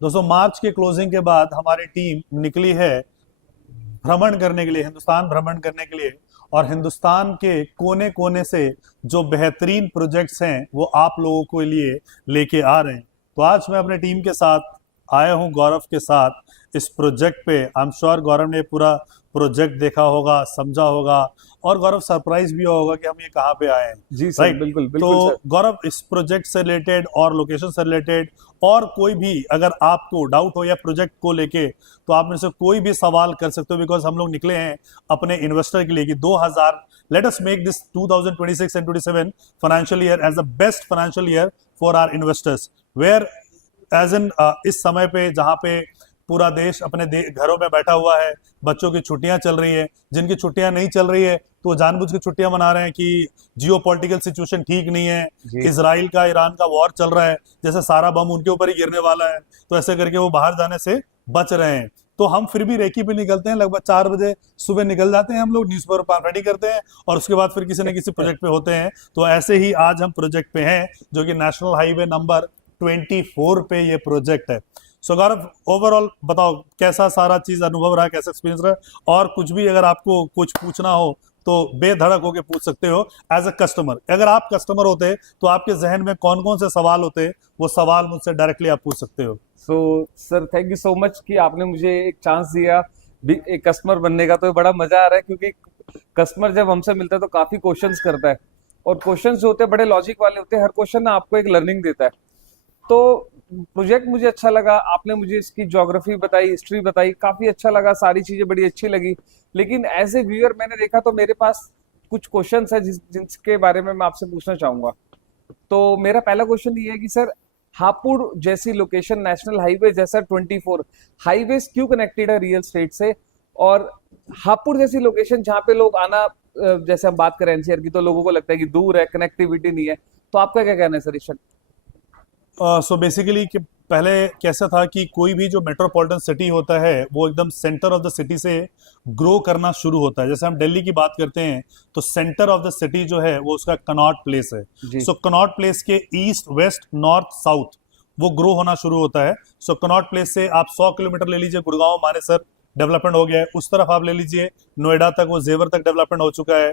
दोस्तों, मार्च के क्लोजिंग के बाद हमारी टीम निकली है भ्रमण करने के लिए, हिंदुस्तान भ्रमण करने के लिए। और हिंदुस्तान के कोने कोने से जो बेहतरीन प्रोजेक्ट्स हैं वो आप लोगों के लिए लेके आ रहे हैं। तो आज मैं अपने टीम के साथ आया हूं, गौरव के साथ इस प्रोजेक्ट पे। आई एम श्योर गौरव ने पूरा प्रोजेक्ट देखा होगा, समझा होगा, और गौरव सरप्राइज भी होगा कि हम ये कहाँ पे आए हैं। जी सर, राइट। बिल्कुल तो बिल्कुल सर। गौरव, इस प्रोजेक्ट से रिलेटेड और लोकेशन से रिलेटेड और कोई भी अगर आपको डाउट हो या प्रोजेक्ट को लेके, तो आप मेरे से कोई भी सवाल कर सकते हो। बिकॉज हम लोग निकले हैं अपने इन्वेस्टर के लिए कि 2000 let us make this 2026 and 27 financial year as the best financial year for our investors, whereas in इस समय पे जहाँ पे पूरा देश अपने घरों में बैठा हुआ है, बच्चों की छुट्टियां चल रही है। जिनकी छुट्टियां नहीं चल रही है तो वो जानबूझ के छुट्टियां मना रहे हैं कि जियो पॉलिटिकल सिचुएशन ठीक नहीं है, जी इसराइल का ईरान का वॉर चल रहा है, जैसे सारा बम उनके ऊपर ही गिरने वाला है, तो ऐसे करके वो बाहर जाने से बच रहे हैं। तो हम फिर भी रेकी पे निकलते हैं, लगभग 4 बजे सुबह निकल जाते हैं हम लोग, न्यूज़पेपर रेडी करते हैं और उसके बाद फिर किसी न किसी प्रोजेक्ट पे होते हैं। तो ऐसे ही आज हम प्रोजेक्ट पे हैं, जो कि नेशनल हाईवे नंबर 24 पे ये प्रोजेक्ट है। सो गौरव, ओवरऑल बताओ कैसा सारा चीज अनुभव रहा, कैसा एक्सपीरियंस रहा, और कुछ भी अगर आपको कुछ पूछना हो तो बेधड़क होके पूछ सकते हो एज अ कस्टमर। अगर आप कस्टमर होते तो आपके जहन में कौन कौन से सवाल होते, वो सवाल मुझसे डायरेक्टली आप पूछ सकते हो। So sir, thank you so much कि आपने मुझे एक चांस दिया एक कस्टमर बनने का। तो बड़ा मजा आ रहा है क्योंकि कस्टमर जब हमसे मिलता है तो काफी क्वेश्चंस करता है, और क्वेश्चंस जो होते हैं बड़े लॉजिक वाले होते हैं। हर क्वेश्चन ना आपको एक लर्निंग देता है। तो प्रोजेक्ट मुझे अच्छा लगा, आपने मुझे इसकी ज्योग्राफी बताई, हिस्ट्री बताई, काफी अच्छा लगा, सारी चीजें बड़ी अच्छी लगी। लेकिन एज ए व्यूअर मैंने देखा तो मेरे पास कुछ क्वेश्चंस है जिसके बारे में मैं आपसे पूछना चाहूंगा। तो मेरा पहला क्वेश्चन ये है कि सर, हापुड़ जैसी लोकेशन, नेशनल हाईवे जैसा 24 हाईवे क्यों कनेक्टेड है रियल स्टेट से? और हापुड़ जैसी लोकेशन जहाँ पे लोग आना, जैसे हम बात करें एनसीआर की, तो लोगों को लगता है कि दूर है, कनेक्टिविटी नहीं है। तो आपका क्या कहना है सर इस? सो बेसिकली कि पहले कैसा था कि कोई भी जो मेट्रोपॉलिटन सिटी होता है वो एकदम सेंटर ऑफ द सिटी से ग्रो करना शुरू होता है। जैसे हम दिल्ली की बात करते हैं तो सेंटर ऑफ द सिटी जो है वो उसका कनॉट प्लेस है। जी सो कनॉट प्लेस के ईस्ट, वेस्ट, नॉर्थ, साउथ वो ग्रो होना शुरू होता है। सो कनॉट प्लेस से आप 100 किलोमीटर ले लीजिए, गुड़गांव मानेसर डेवलपमेंट हो गया है। उस तरफ आप ले लीजिए नोएडा तक, वो जेवर तक डेवलपमेंट हो चुका है।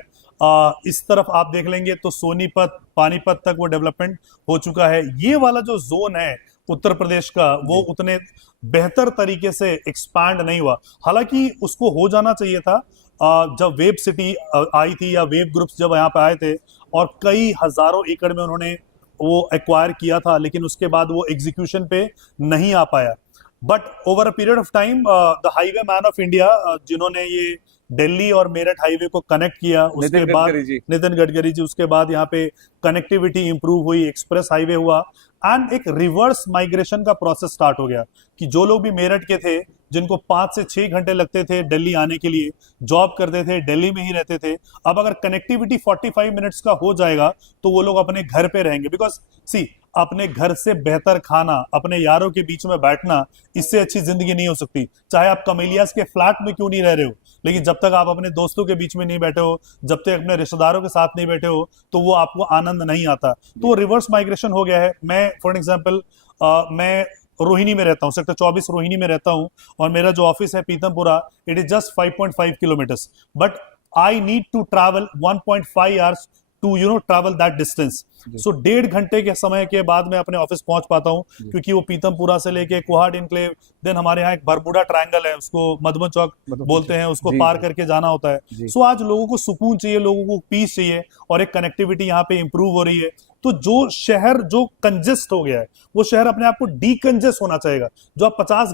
इस तरफ आप देख लेंगे तो सोनीपत, पानीपत तक वो डेवलपमेंट हो चुका है। ये वाला जो जोन है उत्तर प्रदेश का, वो जी उतने बेहतर तरीके से एक्सपैंड नहीं हुआ। हालांकि उसको हो जाना चाहिए था। जब वेब सिटी आई थी या वेब ग्रुप्स जब यहाँ पे आए थे और कई हजारों एकड़ में उन्होंने वो एक्वायर किया था, लेकिन उसके बाद वो एग्जीक्यूशन पे नहीं आ पाया। But over a period of time the highway man of India, जिन्होंने ये दिल्ली और मेरठ हाईवे को कनेक्ट किया, उसके नितिन बाद गडकरी जी। नितिन गडकरी जी, उसके बाद यहाँ पे कनेक्टिविटी इंप्रूव हुई, एक्सप्रेस हाईवे हुआ, एंड एक रिवर्स माइग्रेशन का प्रोसेस स्टार्ट हो गया कि जो लोग भी मेरठ के थे, जिनको 5 से 6 घंटे लगते थे दिल्ली आने के लिए, जॉब करते थे, दिल्ली में ही रहते थे, अब अगर कनेक्टिविटी 45 मिनट्स का हो जाएगा तो वो लोग अपने घर पे रहेंगे। बिकॉज सी, अपने घर से बेहतर खाना, अपने यारों के बीच में बैठना, इससे अच्छी जिंदगी नहीं हो सकती। चाहे आप कमेलियास के फ्लैट में क्यों नहीं रह रहे हो, लेकिन जब तक आप अपने दोस्तों के बीच में नहीं बैठे हो, जब तक अपने रिश्तेदारों के साथ नहीं बैठे हो, तो वो आपको आनंद नहीं आता। तो रिवर्स माइग्रेशन हो गया है। मैं फॉर एग्जाम्पल, मैं रोहिणी में रहता हूँ, सेक्टर 24 रोहिणी में रहता हूँ, और मेरा जो ऑफिस है Pitampura, it is just 5.5 kilometres, but I need to travel 1.5 hours to travel that distance. जी सो 1.5 घंटे के समय के बाद मैं अपने ऑफिस पहुंच पाता हूँ, जी क्योंकि वो पीतमपुरा से लेके कोहाट इनक्लेव, देन हमारे यहाँ एक बरमुडा ट्रायंगल है, उसको मधुबन चौक मतलब बोलते हैं, उसको जी पार जी करके जाना होता है। जी सो आज लोगों को सुकून चाहिए, लोगों को पीस चाहिए, और एक कनेक्टिविटी यहाँ पे इंप्रूव हो रही है। तो जो शहर जो कंजेस्ट हो गया है, वो शहर अपने आप को डीकंजेस्ट होना चाहेगा। जो आप 50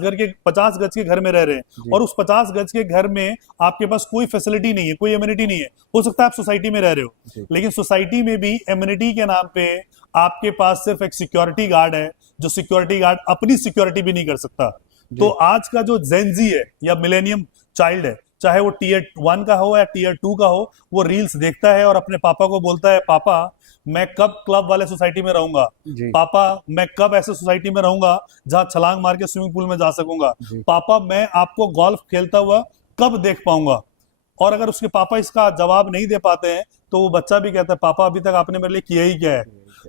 गज के घर में रह रहे हैं, जी और उस 50 गज के घर में आपके पास कोई फैसिलिटी नहीं है, कोई एम्यूनिटी नहीं है, हो सकता है आप सोसाइटी में रह रहे हो, जी लेकिन सोसाइटी में भी एम्यूनिटी के नाम पे आपके पास सिर्फ एक सिक्योरिटी गार्ड है, जो सिक्योरिटी गार्ड अपनी सिक्योरिटी भी नहीं कर सकता। तो जी आज का जो जेनजी है या मिलेनियम चाइल्ड है, चाहे वो टीयर 1 का हो या टीयर 2 का हो, वो रील्स देखता है और अपने पापा को बोलता है, पापा मैं कब क्लब वाले सोसाइटी में रहूंगा, जी पापा मैं कब ऐसे सोसाइटी में रहूंगा जहां छलांग मार के स्विमिंग पूल में जा सकूंगा, जी पापा मैं आपको गोल्फ खेलता हुआ कब देख पाऊंगा। और अगर उसके पापा इसका जवाब नहीं दे पाते हैं, तो वो बच्चा भी कहता है, पापा अभी तक आपने मेरे लिए किया ही क्या है।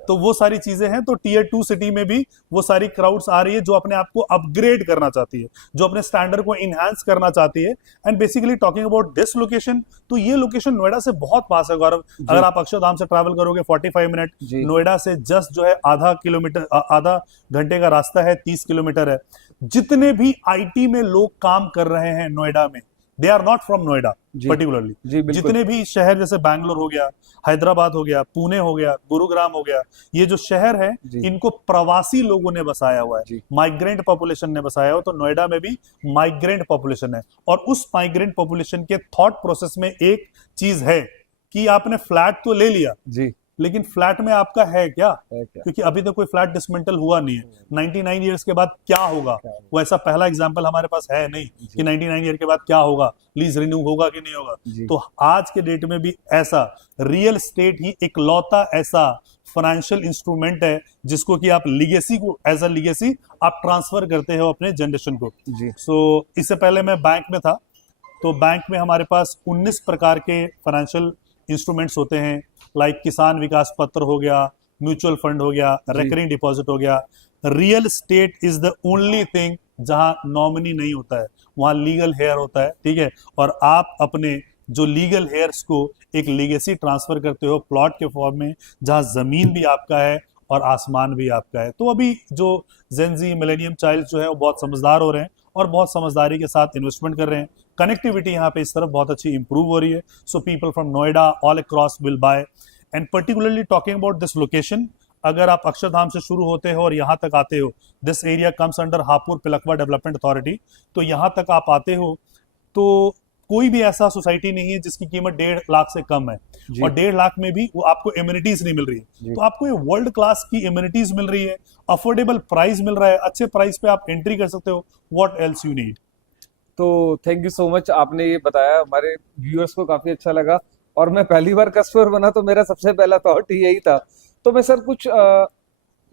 तो वो सारी चीजें हैं। तो टीयर 2 सिटी में भी वो सारी क्राउड्स आ रही है जो अपने आप को अपग्रेड करना चाहती है, जो अपने स्टैंडर्ड को इनहांस करना चाहती है। And basically talking about this location, तो ये लोकेशन नोएडा से बहुत पास है गौरव। अगर आप अक्षरधाम से ट्रैवल करोगे 45 मिनट, जी नोएडा से जस्ट जो है आधा घंटे का रास्ता है, 30 किलोमीटर है। जितने भी आईटी में लोग काम कर रहे हैं नोएडा में, they are not from Noida जी पर्टिकुलरली। जी बिल्कुल जितने भी शहर जैसे बैंगलोर हो गया, हैदराबाद हो गया, पुणे हो गया, गुरुग्राम हो गया, ये जो शहर है जी इनको प्रवासी लोगों ने बसाया हुआ है, जी माइग्रेंट पॉपुलेशन ने बसाया हुआ। तो नोएडा में भी माइग्रेंट पॉपुलेशन है। और उस माइग्रेंट पॉपुलेशन के थॉट प्रोसेस में एक चीज है कि आपने फ्लैट तो ले लिया, जी लेकिन फ्लैट में आपका है क्या? है क्या क्योंकि अभी तक कोई फ्लैट डिसमेंटल हुआ नहीं है। 99 ईयर्स के बाद क्या होगा, क्या होगा? वो ऐसा पहला एग्जांपल हमारे पास है नहीं जी कि 99 ईयर के बाद क्या होगा, लीज रिन्यू होगा कि नहीं होगा। जी तो आज के डेट में भी ऐसा रियल स्टेट ही इकलौता ऐसा फाइनेंशियल इंस्ट्रूमेंट है जिसको कि आप लीगेसी को एज अ लीगेसी आप ट्रांसफर करते हो अपने जनरेशन को। जी सो इससे पहले मैं बैंक में था, तो बैंक में हमारे पास 19 प्रकार के फाइनेंशियल इंस्ट्रूमेंट्स होते हैं, लाइक किसान विकास पत्र हो गया, म्यूचुअल फंड हो गया, जी रेकरिंग डिपॉजिट हो गया। Real estate is the only thing जहां नॉमिनी नहीं होता है, वहां लीगल हेयर होता है, ठीक है। और आप अपने जो लीगल हेयर्स को एक लीगेसी ट्रांसफर करते हो प्लॉट के फॉर्म में, जहां जमीन भी आपका है और आसमान भी आपका है। तो अभी जो जेनजी मिलेनियम चाइल्ड जो है वो बहुत समझदार हो रहे हैं और बहुत समझदारी के साथ इन्वेस्टमेंट कर रहे हैं। कनेक्टिविटी यहाँ पे इस तरफ बहुत अच्छी इंप्रूव हो रही है। So people from Noida all across will buy. And particularly talking about this location, अगर आप अक्षरधाम से शुरू होते हो और यहाँ तक आते हो, this area comes under Hapur Pilkhuwa development authority. तो यहाँ तक आप आते हो तो कोई भी ऐसा सोसाइटी नहीं है जिसकी कीमत 1.5 लाख से कम है, जी और 1.5 लाख में भी वो आपको एमिनिटीज नहीं मिल रही है। जी तो आपको ये वर्ल्ड क्लास की एमिनिटीज मिल रही है, अफोर्डेबल प्राइस मिल रहा है, अच्छे प्राइस पे आप एंट्री कर सकते हो। What else you need? तो थैंक यू सो मच, आपने ये बताया, हमारे व्यूअर्स को काफी अच्छा लगा। और मैं पहली बार कस्टमर बना तो मेरा सबसे पहला थॉट ही यही था। तो मैं सर कुछ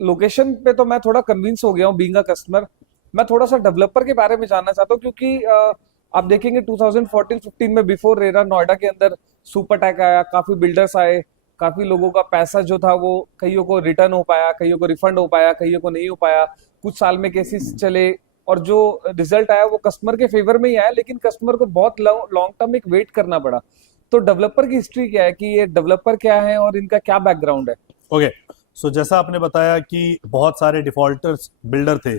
लोकेशन पे तो मैं थोड़ा कन्विंस हो गया हूँ बीइंग अ कस्टमर। मैं थोड़ा सा डेवलपर के बारे में जानना चाहता हूँ, क्योंकि आप देखेंगे 2014-15 में बिफोर रेरा नोएडा के अंदर सुपर टैक आया, काफी बिल्डर्स आए, काफी लोगों का पैसा जो था वो कईयों को रिटर्न हो पाया, कईयों को रिफंड हो पाया, कईयों को नहीं हो पाया। कुछ साल में केसेस चले और जो रिजल्ट आया वो कस्टमर के फेवर में ही आया, लेकिन कस्टमर को बहुत लॉन्ग टर्म एक वेट करना पड़ा। तो डेवलपर की हिस्ट्री क्या है, कि ये डेवलपर क्या है और इनका क्या बैकग्राउंड है? ओके, सो जैसा आपने बताया कि बहुत सारे डिफॉल्टर्स बिल्डर थे,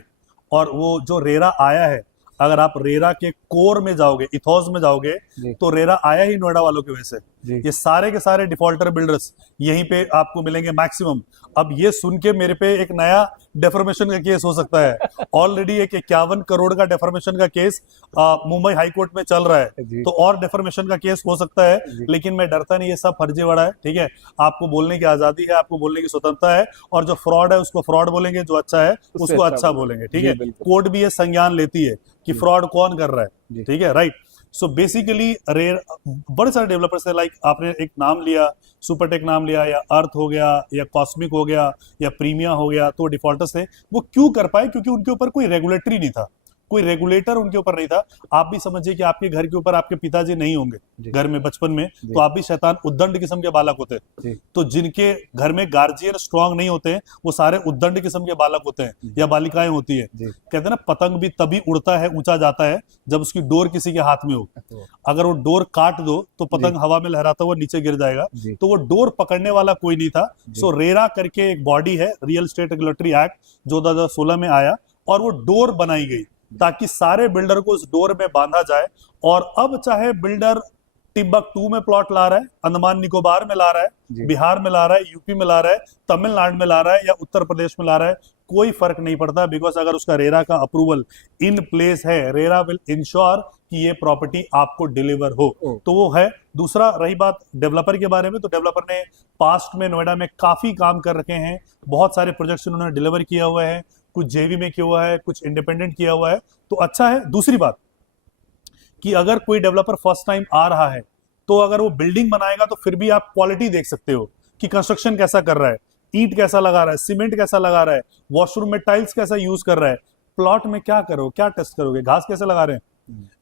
और वो जो रेरा आया है, अगर आप रेरा के कोर में जाओगे, इथोस में जाओगे, जी तो रेरा आया ही नोएडा वालों की वजह से। जी ये सारे के सारे डिफॉल्टर बिल्डर्स यहीं पे आपको मिलेंगे मैक्सिमम। अब ये सुन के मेरे पे एक नया डेफर्मेशन का केस हो सकता है। ऑलरेडी एक 51 करोड़ का डेफर्मेशन का केस मुंबई हाई कोर्ट में चल रहा है, जी तो और डेफर्मेशन का केस हो सकता है। जी लेकिन मैं डरता नहीं, ये सब फर्जीवाड़ा है, ठीक है। आपको बोलने की आजादी है, आपको बोलने की स्वतंत्रता है, और जो फ्रॉड है उसको फ्रॉड बोलेंगे, जो अच्छा है उससे उसको अच्छा अच्छा बोलेंगे। बोलेंगे, ठीक जी है। बिल्कुल कोर्ट भी ये संज्ञान लेती है कि जी फ्रॉड कौन कर रहा है, जी ठीक है, राइट। सो बेसिकली रेर बड़े सारे डेवलपर्स है, लाइक आपने एक नाम लिया, सुपरटेक नाम लिया, या अर्थ हो गया, या कॉस्मिक हो गया, या प्रीमिया हो गया, तो डिफॉल्टर्स थे। वो क्यों कर पाए? क्योंकि उनके ऊपर कोई रेगुलेटरी नहीं था, कोई रेगुलेटर उनके ऊपर नहीं था। आप भी समझिए कि आपके घर के ऊपर आपके पिताजी नहीं होंगे जी घर में बचपन में, जी तो आप भी शैतान उद्दंड किस्म के बालक होते हैं। जी तो जिनके घर में गार्जियन स्ट्रांग नहीं होते हैं, वो सारे उद्दंड किस्म के बालक होते हैं जी या बालिकाएं होती है। जी कहते हैं ना, पतंग भी तभी उड़ता है, ऊंचा जाता है, जब उसकी डोर किसी के हाथ में हो। तो अगर वो डोर काट दो तो जी पतंग हवा में लहराता हुआ नीचे गिर जाएगा। जी तो वो डोर पकड़ने वाला कोई नहीं था। जी सो रेरा करके एक बॉडी है, रियल एस्टेट रेगुलेटरी एक्ट, जो 2016 में आया, और वो डोर बनाई गई ताकि सारे बिल्डर को उस डोर में बांधा जाए। और अब चाहे बिल्डर टिम्बकटू में प्लॉट ला रहा है, अंडमान निकोबार में ला रहा है, जी बिहार में ला रहा है, यूपी में ला रहा है, तमिलनाडु में ला रहा है, या उत्तर प्रदेश में ला रहा है, कोई फर्क नहीं पड़ता। बिकॉज अगर उसका रेरा का अप्रूवल इन प्लेस है, रेरा विल इंश्योर कि ये प्रॉपर्टी आपको डिलीवर हो। ओ तो वो है। दूसरा, रही बात डेवलपर के बारे में, तो डेवलपर ने पास्ट में नोएडा में काफी काम कर रखे हैं, बहुत सारे प्रोजेक्ट्स उन्होंने डिलीवर किया हुआ है, कुछ जेवी में किया हुआ है, कुछ इंडिपेंडेंट किया हुआ है, तो अच्छा है। दूसरी बात कि अगर कोई डेवलपर फर्स्ट टाइम आ रहा है, तो अगर वो बिल्डिंग बनाएगा तो फिर भी आप क्वालिटी देख सकते हो कि कंस्ट्रक्शन कैसा कर रहा है, ईंट कैसा लगा रहा है, सीमेंट कैसा लगा रहा है, वॉशरूम में टाइल्स कैसा यूज कर रहा है। प्लॉट में क्या करो, क्या टेस्ट करोगे, घास कैसे लगा रहे हैं,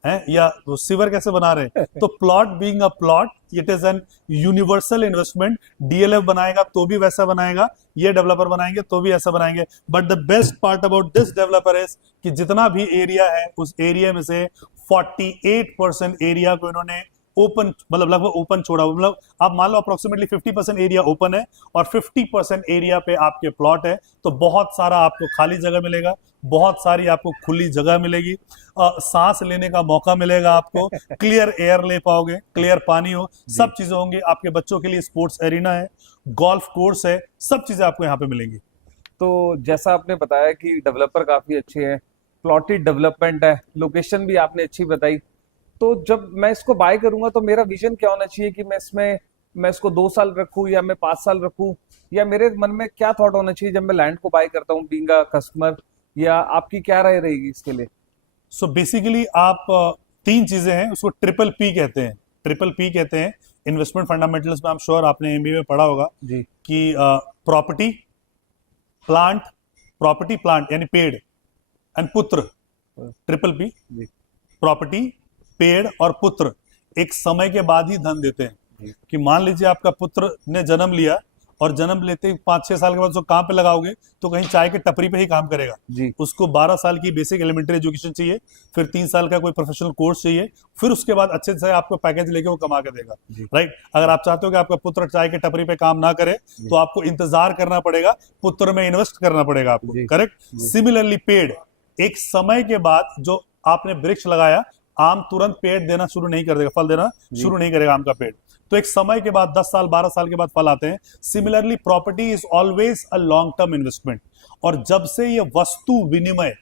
हैं, या वो सीवर कैसे बना रहे हैं। तो plot being a plot, it is an universal investment. DLF बनाएगा तो भी वैसा बनाएगा, ये डेवलपर बनाएंगे तो भी ऐसा बनाएंगे। But the best part about this developer is कि जितना भी एरिया है उस एरिया में से 48% एरिया को इन्होंने ओपन, मतलब लगभग ओपन छोड़ा। मतलब आप मान लो अप्रोक्सीमेटली 50% एरिया ओपन है और 50% एरिया पे आपके प्लॉट है। तो बहुत सारा आपको खाली जगह मिलेगा, बहुत सारी आपको खुली जगह मिलेगी, सांस लेने का मौका मिलेगा आपको, क्लियर एयर ले पाओगे, क्लियर पानी हो, सब चीजें होंगी। आपके बच्चों के लिए स्पोर्ट्स एरिना है, गोल्फ कोर्स है, सब चीजें आपको यहाँ पे मिलेंगी। तो जैसा आपने बताया कि डेवलपर काफी अच्छे हैं, प्लॉटेड डेवलपमेंट है, लोकेशन भी आपने अच्छी बताई। तो जब मैं इसको बाय करूंगा तो मेरा विजन क्या होना चाहिए कि मैं इसको 2 साल रखूं या मैं 5 साल रखूं, या मेरे मन में क्या थॉट होना चाहिए जब मैं लैंड को बाय करता हूं बीइंग अ कस्टमर, या आपकी क्या राय रहेगी इसके लिए? सो बेसिकली आप तीन चीजें हैं, उसको ट्रिपल पी कहते हैं। ट्रिपल पी कहते हैं इन्वेस्टमेंट फंडामेंटल्स में, आप श्योर आपने एमबीए में पढ़ा होगा जी कि प्रॉपर्टी प्लांट, प्रॉपर्टी प्लांट यानी पेड़, एंड पुत्र। ट्रिपल पी, जी प्रॉपर्टी, पेड़ और पुत्र एक समय के बाद ही धन देते हैं। जी कि मान लीजिए आपका पुत्र ने जन्म लिया और जन्म लेते ही 5-6 साल के बाद उसको कहाँ पे लगाओगे, तो कहीं चाय के टपरी पे ही काम करेगा। जी उसको 12 साल की बेसिक एलिमेंट्री एजुकेशन चाहिए, फिर 3 साल का कोई प्रोफेशनल कोर्स चाहिए, फिर उसके बाद अच्छे से आपको पैकेज लेके वो कमा के देगा। जी राइट। अगर आप चाहते हो कि आपका पुत्र चाय के टपरी पे काम ना करे, तो आपको इंतजार करना पड़ेगा, पुत्र में इन्वेस्ट करना पड़ेगा आपको। जी करेक्ट। जी सिमिलरली पेड़, एक समय के बाद जो आपने वृक्ष लगाया, आम तुरंत पेड़ देना शुरू नहीं कर देगा, फल देना जी शुरू नहीं करेगा आम का पेड़। तो एक समय के बाद 10 साल 12 साल के बाद फल आते हैं। Similarly property is always a long term investment. और जब से ये वस्तु विनिमय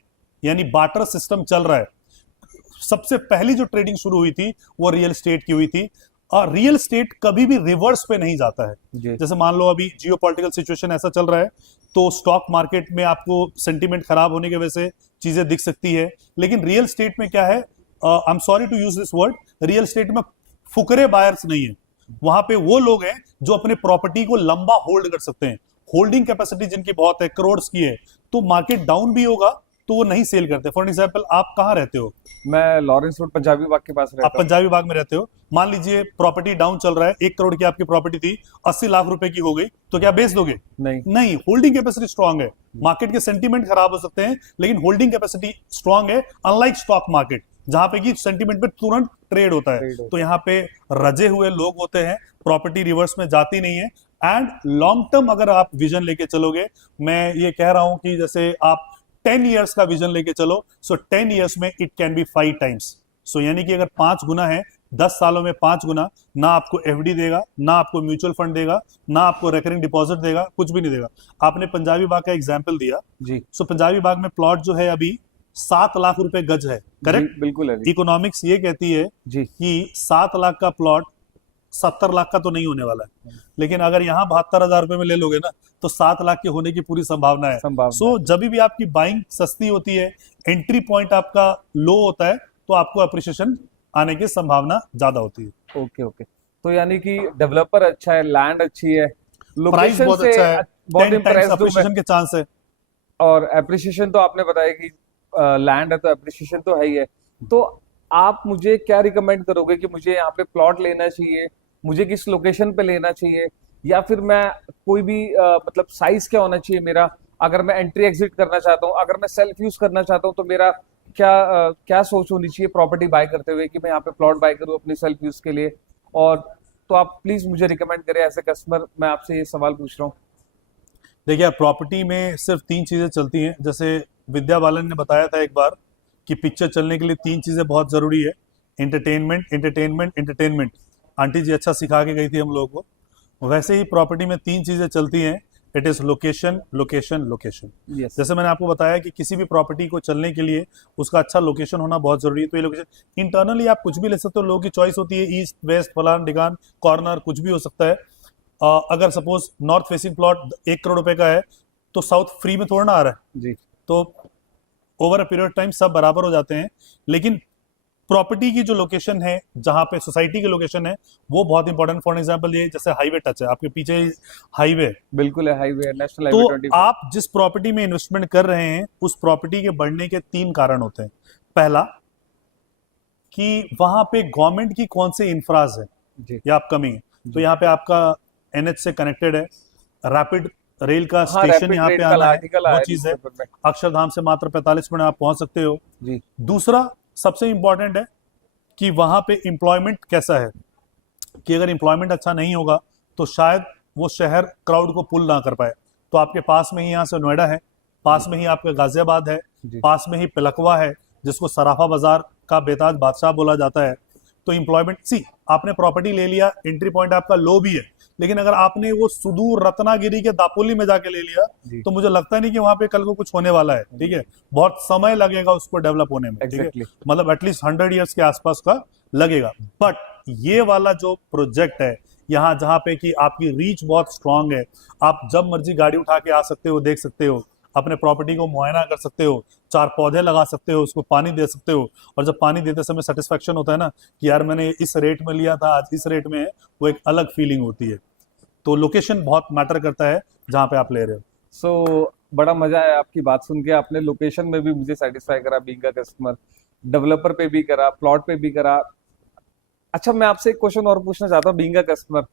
यानी बार्टर सिस्टम चल रहा है, सबसे पहली जो ट्रेडिंग शुरू हुई थी वो रियल स्टेट की हुई थी। और रियल स्टेट कभी भी रिवर्स पे नहीं जाता है। जी जैसे मान लो अभी जियोपॉलिटिकल सिचुएशन ऐसा चल रहा है, तो स्टॉक मार्केट में आपको सेंटीमेंट खराब होने की वजह से चीजें दिख सकती है, लेकिन रियल स्टेट में क्या है, I am sorry to use this word, real estate में फुकरे बायर्स नहीं है। वहां पे वो लोग हैं जो अपने प्रॉपर्टी को लंबा होल्ड कर सकते हैं। होल्डिंग कैपेसिटी जिनकी बहुत है, करोड़ की है, तो मार्केट डाउन भी होगा तो वो नहीं सेल करते। फॉर एग्जाम्पल, आप कहाँ रहते हो? मैं लॉरेंस रोड पंजाबी बाग के पास आप रहता हूँ। पंजाबी बाग में रहते हो। मान लीजिए प्रॉपर्टी डाउन चल रहा है, 1 करोड़ की आपकी प्रॉपर्टी थी, 80 लाख रुपए की हो गई, तो क्या बेच दोगे? नहीं नहीं, होल्डिंग कैपेसिटी स्ट्रांग है। मार्केट के सेंटीमेंट खराब हो सकते हैं, लेकिन होल्डिंग कैपेसिटी स्ट्रांग है, अनलाइक स्टॉक मार्केट जहां पे कि सेंटीमेंट पे तुरंत ट्रेड होता है। ट्रेड होता तो यहाँ पे रजे हुए लोग होते हैं, प्रॉपर्टी रिवर्स में जाती नहीं है। एंड लॉन्ग टर्म अगर आप विजन लेके चलोगे, मैं ये कह रहा हूं कि जैसे आप 10 ईयर्स का विजन लेके चलो, सो 10 ईयर्स में इट कैन बी 5 टाइम्स। सो यानी कि अगर 5 गुना है, 10 सालों में 5 गुना, ना आपको एफडी देगा, ना आपको म्यूचुअल फंड देगा, ना आपको रिकरिंग डिपॉजिट देगा, कुछ भी नहीं देगा। आपने पंजाबी बाग का एग्जाम्पल दिया, जी सो पंजाबी बाग में प्लॉट जो है अभी 7 लाख रुपए गज है। करेक्ट। जी बिल्कुल है जी इकोनॉमिक्स ये कहती है जी कि 7 लाख का प्लॉट 70 लाख का तो नहीं होने वाला है, लेकिन अगर यहाँ 72,000 रुपए में ले लोगे ना, तो 7 लाख के होने की पूरी संभावना है। संभावना सो जब भी आपकी बाइंग सस्ती होती है, एंट्री पॉइंट आपका लो होता है, तो आपको अप्रिशिएशन आने की संभावना ज्यादा होती है। Okay okay. तो यानी कि डेवलपर अच्छा है, लैंड अच्छी है, प्राइस लोकेशन बहुत से अच्छा है, बहुत 10 टाइम्स इम्प्रेस्ड हूं मैं। अप्रिशिएशन के चांस है। और एप्रिसिएशन तो आपने बताया कि लैंड है तो एप्रिसिएशन तो है ही है। तो आप मुझे क्या रिकमेंड करोगे कि मुझे यहाँ पे प्लॉट लेना चाहिए, मुझे किस लोकेशन पे लेना चाहिए, या फिर मैं कोई भी मतलब साइज क्या होना चाहिए मेरा, अगर मैं एंट्री एग्जिट करना चाहता हूँ, अगर मैं सेल्फ यूज करना चाहता हूँ, तो मेरा क्या सोच होनी चाहिए प्रॉपर्टी बाय करते हुए कि मैं यहाँ पे प्लॉट बाय करूँ अपने सेल्फ यूज के लिए? और तो आप प्लीज मुझे रिकमेंड करें एज ए कस्टमर, मैं आपसे ये सवाल पूछ रहा हूँ। देखिए, प्रॉपर्टी में सिर्फ 3 चीजें चलती हैं। जैसे विद्या बालन ने बताया था एक बार कि पिक्चर चलने के लिए 3 चीजें बहुत जरूरी है, एंटरटेनमेंट, एंटरटेनमेंट, एंटरटेनमेंट। आंटी जी अच्छा सिखा के गई थी हम लोगों को। वैसे ही प्रॉपर्टी में 3 चीजें चलती हैं, it is location, location, location. Yes जैसे मैंने आपको बताया कि किसी भी प्रॉपर्टी को चलने के लिए उसका अच्छा लोकेशन होना बहुत जरूरी है। तो ये लोकेशन इंटरनली आप कुछ भी ले सकते हो, लोगों की चॉइस होती है, ईस्ट वेस्ट फलान डिगान कॉर्नर कुछ भी हो सकता है। अगर suppose north facing plot 1 crore रुपए का है, तो साउथ फ्री में थोड़ा ना आ रहा है, जी तो ओवर अ पीरियड टाइम सब बराबर हो जाते हैं। लेकिन प्रॉपर्टी की जो लोकेशन है, जहां पे सोसाइटी की लोकेशन है, वो बहुत इंपॉर्टेंट। फॉर एग्जांपल, ये जैसे हाईवे टच है, आपके पीछे हाईवे, बिल्कुल है, हाईवे, नेशनल तो हाईवे 24। आप जिस प्रॉपर्टी में इन्वेस्टमेंट कर रहे हैं, उस प्रॉपर्टी के बढ़ने के 3 कारण होते हैं। पहला, कि वहां पे गवर्नमेंट की कौन से इंफ्राज है जी या अपकमिंग है। तो यहाँ पे आपका एनएच से कनेक्टेड है, रैपिड रेल का हाँ, स्टेशन रैपिड यहाँ रेल पे का आना है, आर्टिकल वो आया चीज है। न्यूज़पेपर में। अक्षरधाम से मात्र 45 मिनट आप पहुंच सकते हो। जी दूसरा सबसे इंपॉर्टेंट है कि वहां पे एम्प्लॉयमेंट कैसा है, कि अगर एम्प्लॉयमेंट अच्छा नहीं होगा तो शायद वो शहर क्राउड को पुल ना कर पाए। तो आपके पास में ही यहाँ से नोएडा है, पास में ही आपका गाजियाबाद है, जी पास में ही पिलखवा है जिसको सराफा बाजार का बेताज बादशाह बोला जाता है। तो एम्प्लॉयमेंट सी, आपने प्रॉपर्टी ले लिया, एंट्री पॉइंट आपका लो भी है, लेकिन अगर आपने वो सुदूर रत्नागिरी के दापोली में जाके ले लिया जी तो मुझे लगता नहीं कि वहां पे कल को कुछ होने वाला है। ठीक है, बहुत समय लगेगा उसको डेवलप होने में। ठीक है, एग्जैक्टली। मतलब एटलीस्ट 100 ईयर्स के आसपास का लगेगा। बट ये वाला जो प्रोजेक्ट है यहाँ, जहाँ पे कि आपकी रीच बहुत स्ट्रांग है, आप जब मर्जी गाड़ी उठा के आ सकते हो, देख सकते हो, अपने प्रॉपर्टी को मुआयना कर सकते हो, 4 पौधे लगा सकते हो, उसको पानी दे सकते हो, और जब पानी देते समय सेटिस्फेक्शन होता है ना कि यार मैंने इस रेट में लिया था, आज इस रेट में है, वो एक अलग फीलिंग होती है। तो लोकेशन बहुत मैटर करता है जहाँ पे आप ले रहे हो। सो बड़ा मजा आया आपकी बात सुन के। आपने लोकेशन में भी मुझे सेटिस्फाई करा, बीइंग अ कस्टमर, डेवलपर पे भी करा, प्लॉट पे भी करा। अच्छा, मैं आपसे एक क्वेश्चन और पूछना चाहता हूँ। बीइंग अ कस्टमर,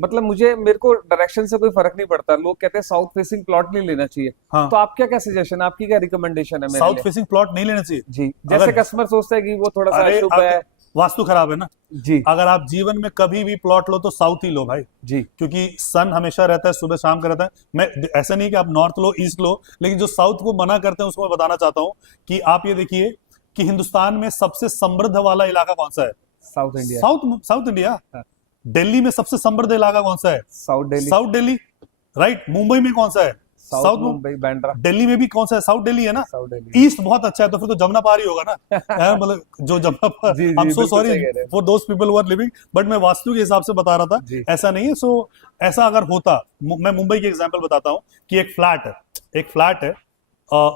मतलब मेरे को डायरेक्शन से कोई फर्क नहीं पड़ता। लोग कहते हैं साउथ फेसिंग प्लॉट नहीं लेना चाहिए, हाँ, तो आप क्या सजेशन है, आपकी क्या रिकमेंडेशन है मेरे साउथ लिए? फेसिंग प्लॉट नहीं लेना चाहिए। जी, जैसे अगर कस्टमर सोचता है कि वो थोड़ा सा अरे अशुभ है। वास्तु खराब है ना। जी अगर आप जीवन में कभी भी प्लॉट लो तो साउथ ही लो भाई, जी क्योंकि सन हमेशा रहता है, सुबह शाम का रहता है। मैं ऐसा नहीं कि आप नॉर्थ लो, ईस्ट लो, लेकिन जो साउथ को मना करते हैं उसको मैं बताना चाहता हूं कि आप ये देखिए कि हिंदुस्तान में सबसे समृद्ध वाला इलाका कौन सा है? South India. South south India. हाँ, दिल्ली में सबसे समृद्ध इलाका कौन सा है? South Delhi. South Delhi. Right. Mumbai में कौन सा है? South south. मुंबई, बांद्रा। दिल्ली में भी कौन सा है? साउथ दिल्ली है ना। साउथ दिल्ली। ईस्ट बहुत अच्छा है, तो फिर तो जमुना पार ही होगा ना। मतलब जो जमुना पार, जी आई एम जी, सो बिल्कुल सॉरी सही कह रहे हैं। For those people who are living, but मैं वास्तु के हिसाब से बता रहा था, जी ऐसा नहीं है। सो ऐसा अगर होता, मैं मुंबई की एग्जांपल बताता हूँ कि एक फ्लैट है, एक फ्लैट है,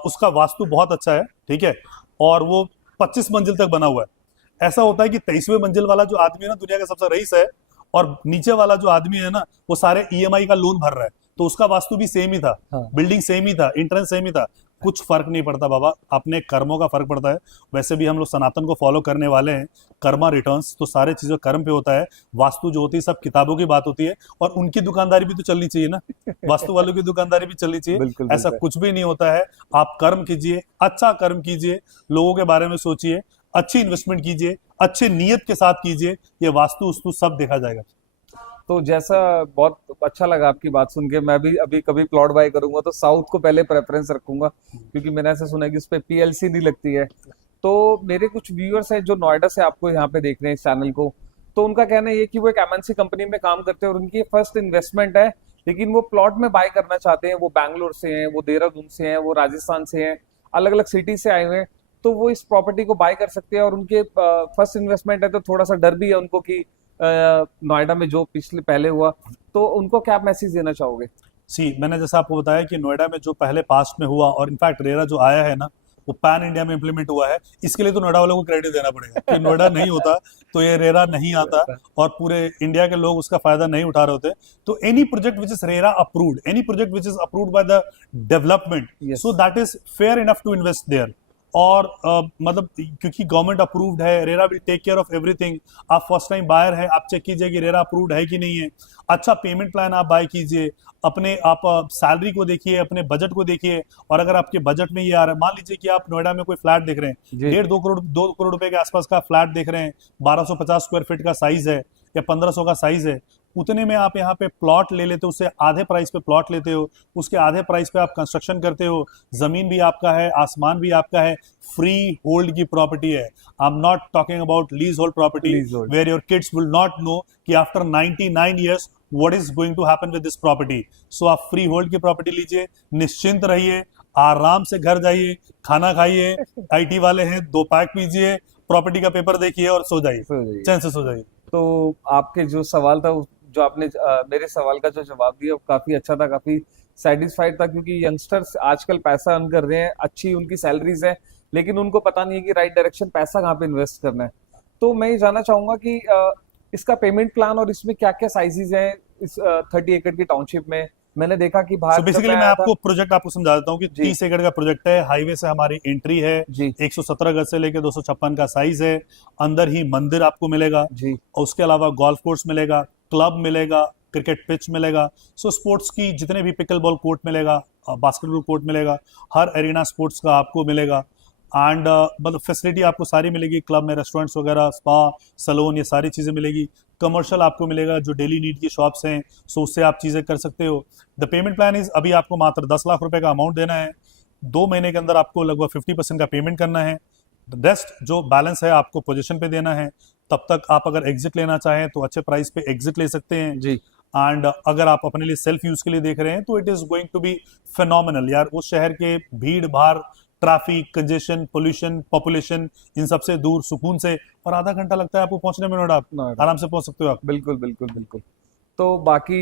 उसका वास्तु बहुत अच्छा है, ठीक है, और वो 25 मंजिल तक बना हुआ है। ऐसा होता है कि 23वें मंजिल वाला जो आदमी है ना, दुनिया का सबसे रईस है, और नीचे वाला जो आदमी है ना, वो सारे ईएमआई का लोन भर रहा है, तो उसका वास्तु भी सेम ही था, हाँ बिल्डिंग सेम ही था, एंट्रेंस सेम ही था। कुछ फर्क नहीं पड़ता बाबा, अपने कर्मों का फर्क पड़ता है। वैसे भी हम लोग सनातन को फॉलो करने वाले हैं, कर्मा रिटर्न्स, तो सारे चीजें कर्म पे होता है। वास्तु जो होती है सब किताबों की बात होती है, और उनकी दुकानदारी भी तो चलनी चाहिए ना, वास्तु वालों की दुकानदारी भी चलनी चाहिए। बिल्कुल ऐसा बिल्कुल। कुछ भी नहीं होता है। आप कर्म कीजिए, अच्छा कर्म कीजिए, लोगों के बारे में सोचिए, अच्छी इन्वेस्टमेंट कीजिए, अच्छे नियत के साथ कीजिए, ये वास्तु उस्तु सब देखा जाएगा। तो जैसा, बहुत अच्छा लगा आपकी बात सुन के। मैं भी अभी कभी प्लॉट बाय करूंगा तो साउथ को पहले प्रेफरेंस रखूंगा, क्योंकि मैंने ऐसा सुना है कि उस पे पीएलसी नहीं लगती है। तो मेरे कुछ व्यूअर्स हैं जो नोएडा से आपको यहाँ पे देख रहे हैं इस चैनल को, तो उनका कहना ये है कि वो एक एमएनसी कंपनी में काम करते हैं और उनकी फर्स्ट इन्वेस्टमेंट है, लेकिन वो प्लॉट में बाय करना चाहते हैं। वो बैंगलोर से हैं, वो देहरादून से हैं, वो राजस्थान से हैं, अलग अलग सिटी से आए हुए हैं। तो वो इस प्रॉपर्टी को बाय कर सकते हैं, और उनके फर्स्ट इन्वेस्टमेंट है, तो थोड़ा सा डर भी है उनको कि नोएडा में जो पिछले पहले हुआ, तो उनको क्या मैसेज देना चाहोगे? सी, मैंने जैसा आपको बताया कि नोएडा में जो पहले पास्ट में हुआ, और इनफैक्ट रेरा जो आया है ना, वो पैन इंडिया में इंप्लीमेंट हुआ है। इसके लिए तो नोएडा वालों को क्रेडिट देना पड़ेगा कि नोएडा नहीं होता तो ये रेरा नहीं आता, और पूरे इंडिया के लोग उसका फायदा नहीं उठा रहे होते। तो any project which is RERA approved, any project which is approved by the development, Yes. So that is fair enough to invest there. और मतलब क्योंकि गवर्नमेंट अप्रूव्ड है, RERA will take care of everything. आप first time buyer है, आप check कीजिए कि RERA approved है कि नहीं है। अच्छा पेमेंट प्लान आप बाय कीजिए, अपने आप सैलरी को देखिए, अपने बजट को देखिए, और अगर आपके बजट में ये आ रहा है, मान लीजिए कि आप नोएडा में कोई फ्लैट देख रहे हैं, जी 1.5-2 करोड़ रुपए के आसपास का फ्लैट देख रहे हैं, 1250 स्क्वायर फीट का साइज है या 1500 का साइज है, उतने में आप यहाँ पे प्लॉट ले लेते हो, उससे आधे प्राइस पे प्लॉट लेते हो, उसके आधे प्राइस पे आप कंस्ट्रक्शन करते हो, जमीन भी आपका है, आसमान भी आपका है, फ्री होल्ड की प्रॉपर्टी है। I am not talking about lease hold property Leasehold. Where your kids will not know कि after 99 years what is going to happen with this property. So आप फ्री होल्ड की property लीजिए, निश्चिंत रहिए, आराम से घर जाइए, खाना खाइए, आईटी वाले हैं 2 पैक पीजिए, प्रॉपर्टी का पेपर देखिए और सो जाइए, सो जाइए। चैन से सो जाइए। तो आपके जो सवाल था, जो आपने मेरे सवाल का जो जवाब दिया, वो काफी अच्छा था, काफी सेटिस्फाइड था, क्योंकि यंगस्टर्स आजकल पैसा अर्न कर रहे हैं, अच्छी उनकी सैलरीज है, लेकिन उनको पता नहीं है कि राइट डायरेक्शन पैसा कहाँ पे इन्वेस्ट करना है। तो मैं ये जानना चाहूंगा कि इसका पेमेंट प्लान और इसमें क्या क्या साइजेस हैं इस 30 एकड़ की टाउनशिप में, मैंने देखा कि बाहर सो जब बेसिकली मैं मैं आया था। आपको प्रोजेक्ट आपको समझा देता हूँ कि जी 30 एकड़ का प्रोजेक्ट है, हाईवे से हमारी एंट्री है, जी 117 गज से लेकर 256 का साइज है, अंदर ही मंदिर आपको मिलेगा, जी और उसके अलावा गोल्फ कोर्स मिलेगा, क्लब मिलेगा, क्रिकेट पिच मिलेगा। सो स्पोर्ट्स की जितने भी पिकल बॉल कोर्ट मिलेगा, बास्केटबॉल कोर्ट मिलेगा, हर एरिना स्पोर्ट्स का आपको मिलेगा। एंड मतलब फैसिलिटी आपको सारी मिलेगी, क्लब में रेस्टोरेंट्स वगैरह, स्पा, सैलून, ये सारी चीज़ें मिलेगी। कमर्शियल आपको मिलेगा, जो डेली नीड की शॉप्स हैं, सो उससे आप चीज़ें कर सकते हो। द पेमेंट प्लान इज, अभी आपको मात्र 10 लाख रुपए का अमाउंट देना है, 2 महीने के अंदर आपको लगभग 50% का पेमेंट करना है, रेस्ट जो बैलेंस है आपको पोजीशन पे देना है। तब तक आप अगर एग्जिट लेना चाहें तो अच्छे प्राइस पे एग्जिट ले सकते हैं। जी एंड अगर आप अपने लिए सेल्फ यूज के लिए देख रहे हैं तो it is going to be phenomenal यार। उस शहर के भीड़ भाड़, ट्रैफिक, कंजेशन, पोल्यूशन, पॉपुलेशन, इन सबसे दूर सुकून से, और आधा घंटा लगता है आपको पहुंचने में, नोएडा आप नोएडा, आराम से पहुंच सकते हो आप। बिल्कुल बिल्कुल बिल्कुल। तो बाकी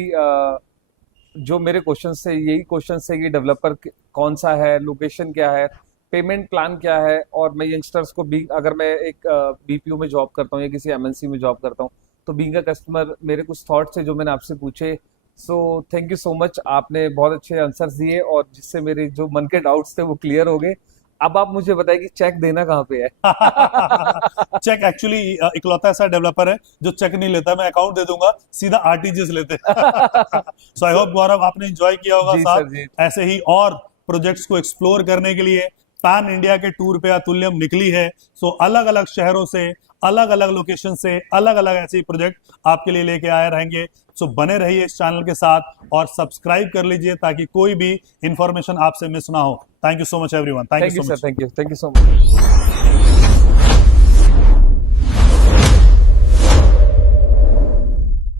जो मेरे क्वेश्चन थे यही क्वेश्चन थे कि डेवलपर कौन सा है, लोकेशन क्या है, पेमेंट प्लान क्या है, और मैं यंगस्टर्स को भी, अगर मैं एक बीपीओ में जॉब करता हूँ या किसी एमएनसी में जॉब करता हूँ, तो बीइंग अ कस्टमर मेरे कुछ थॉट्स थे जो मैंने आपसे पूछे। So thank you so much, आपने बहुत अच्छे आंसर्स दिए और जिससे मेरे जो मन के डाउट्स थे वो क्लियर हो गए। अब आप मुझे बताइए कि चेक देना कहाँ पे है। चेक एक्चुअली इकलौता ऐसा डेवलपर है जो चेक नहीं लेता, मैं अकाउंट दे दूंगा, सीधा आरटीजीएस लेते। सो आई होप गौरव आपने एंजॉय किया होगा जी साहब। सर जी। ऐसे ही और प्रोजेक्ट्स को एक्सप्लोर करने के लिए पैन इंडिया के टूर पे अतुल्यम निकली है। सो अलग अलग शहरों से, अलग अलग लोकेशन से, अलग अलग ऐसे प्रोजेक्ट आपके लिए लेके आए रहेंगे। सो बने रहिए इस चैनल के साथ और सब्सक्राइब कर लीजिए ताकि कोई भी इंफॉर्मेशन आपसे मिस ना हो। Thank you so much everyone, thank thank you you so sir, much. Thank you so much.